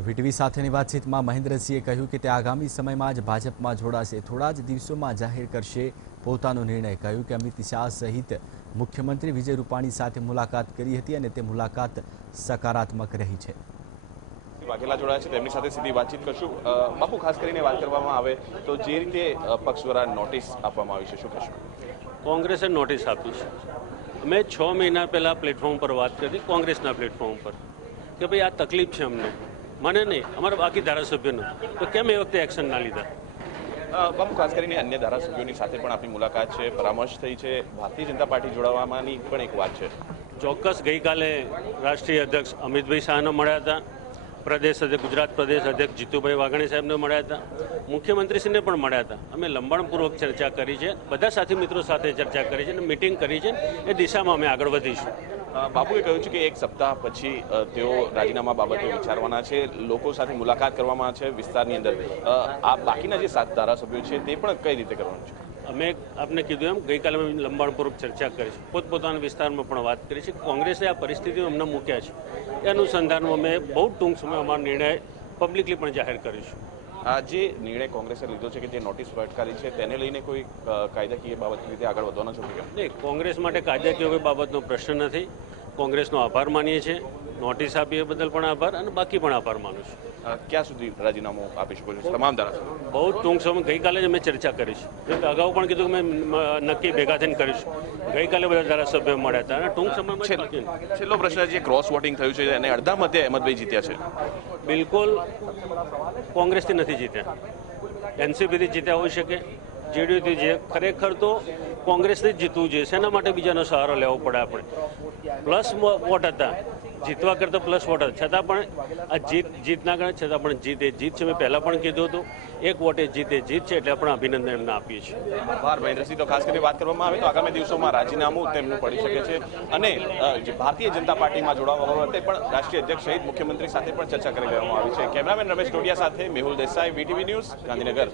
તો વીટીવી સાથેની વાતચીતમાં મહેન્દ્રસિંહે કહ્યું કે તે આગામી સમયમાં જ ભાજપમાં જોડાશે, થોડા જ દિવસોમાં જાહેર કરશે પોતાનો નિર્ણય। કહ્યું કે અમિત શાહ સહિત મુખ્યમંત્રી વિજય રૂપાણી સાથે મુલાકાત કરી હતી અને તે મુલાકાત સકારાત્મક રહી છે। વાઘેલા જોડાયા છે, તેમની સાથે સીધી વાતચીત કરશું। બાપુ, ખાસ કરીને વાત કરવામાં આવે તો જે રીતે પક્ષ દ્વારા નોટિસ આપવામાં આવી છે, શું કહેશો? કોંગ્રેસે નોટિસ આપી છે। અમે 6 મહિના પહેલા પ્લેટફોર્મ પર વાત કરી, કોંગ્રેસના પ્લેટફોર્મ પર, કે ભાઈ આ તકલીફ છે અમને, મને નહીં, અમારા બાકી ધારાસભ્યોને, તો કેમ એ વખતે એક્શન ના લીધા? બાપુ, ખાસ કરીને અન્ય ધારાસભ્યોની સાથે પણ આપણી મુલાકાત છે, પરામર્શ થઈ છે, ભારતીય જનતા પાર્ટી જોડાવાની પણ એક વાત છે। ચોક્કસ ગઈકાલે રાષ્ટ્રીય અધ્યક્ષ અમિતભાઈ શાહને મળ્યા હતા, પ્રદેશ અધ્યક્ષ ગુજરાત પ્રદેશ અધ્યક્ષ જીતુભાઈ વાઘાણી સાહેબને મળ્યા હતા, મુખ્યમંત્રીશ્રીને પણ મળ્યા હતા। અમે લંબાણપૂર્વક ચર્ચા કરી છે, બધા સાથી મિત્રો સાથે ચર્ચા કરી છે અને મિટિંગ કરી છે, એ દિશામાં અમે આગળ વધીશું। બાપુએ કહ્યું છે કે એક સપ્તાહ પછી તેઓ રાજીનામા બાબતે વિચારવાના છે, લોકો સાથે મુલાકાત કરવામાં છે વિસ્તારની અંદર। આ બાકીના જે 7 ધારાસભ્યો છે તે પણ કઈ રીતે કરવાનું છે? અમે આપને કીધું એમ ગઈકાલે અમે લંબાણપૂર્વક ચર્ચા કરી છે, પોતપોતાના વિસ્તારમાં પણ વાત કરી છે। કોંગ્રેસે આ પરિસ્થિતિમાં અમને મૂક્યા છે, એ અનુસંધાનમાં અમે બહુ ટૂંક સમયમાં અમારો નિર્ણય પબ્લિકલી પણ જાહેર કરીશું। આ જે નિર્ણય કોંગ્રેસે લીધો છે કે જે નોટિસ ફટકારી છે તેને લઈને કોઈ કાયદાકીય બાબત રીતે આગળ વધવાનો છો? નહીં, કોંગ્રેસ માટે કાયદાકીય કોઈ બાબતનો પ્રશ્ન નથી। કોંગ્રેસનો આભાર માનીએ છીએ, નોટિસ આપી એ બદલ પણ આભાર, અને બાકી પણ આભાર માનું છું। ક્યાં સુધી રાજીનામું આપી શકો છો તમામ ધારાસભ્યો? બહુ ટૂંક સમય, ગઈકાલે જ અમે ચર્ચા કરી છે, અગાઉ પણ કીધું કે અમે નક્કી ભેગા થઈને કરીશું। ગઈકાલે બધા ધારાસભ્યો મળ્યા હતા અને ટૂંક સમયમાં છેલ્લો પ્રશ્ન, જે ક્રોસ વોટિંગ થયું છે અને અડધા મતે અહેમદભાઈ જીત્યા છે, બિલકુલ કોંગ્રેસથી નથી જીત્યા, એનસીપીથી જીત્યા હોઈ શકે, જેડીયુથી જે, ખરેખર તો કોંગ્રેસથી જ જીતવું જોઈએ। શેના માટે બીજાનો સહારો લેવો પડે? આપણે પ્લસ વોટ હતા, જીતવા કરતાં પ્લસ વોટ હતા, છતાં પણ આ જીત ના ગણે, છતાં પણ જીત છે। મેં પહેલાં પણ કીધું હતું, એક વોટે જીત છે, એટલે આપણે અભિનંદન એમને આપીએ છીએ। આભાર મહેન્દ્રસિંહ। તો ખાસ કરીને વાત કરવામાં આવે તો આગામી દિવસોમાં રાજીનામું તેમનું પડી શકે છે અને જે ભારતીય જનતા પાર્ટીમાં જોડાવા બાબતે પણ રાષ્ટ્રીય અધ્યક્ષ સહિત મુખ્યમંત્રી સાથે પણ ચર્ચા કરી લેવામાં આવી છે। કેમેરામેન રમેશ ટોડિયા સાથે મેહુલ દેસાઈ, વીટીવી ન્યૂઝ, ગાંધીનગર।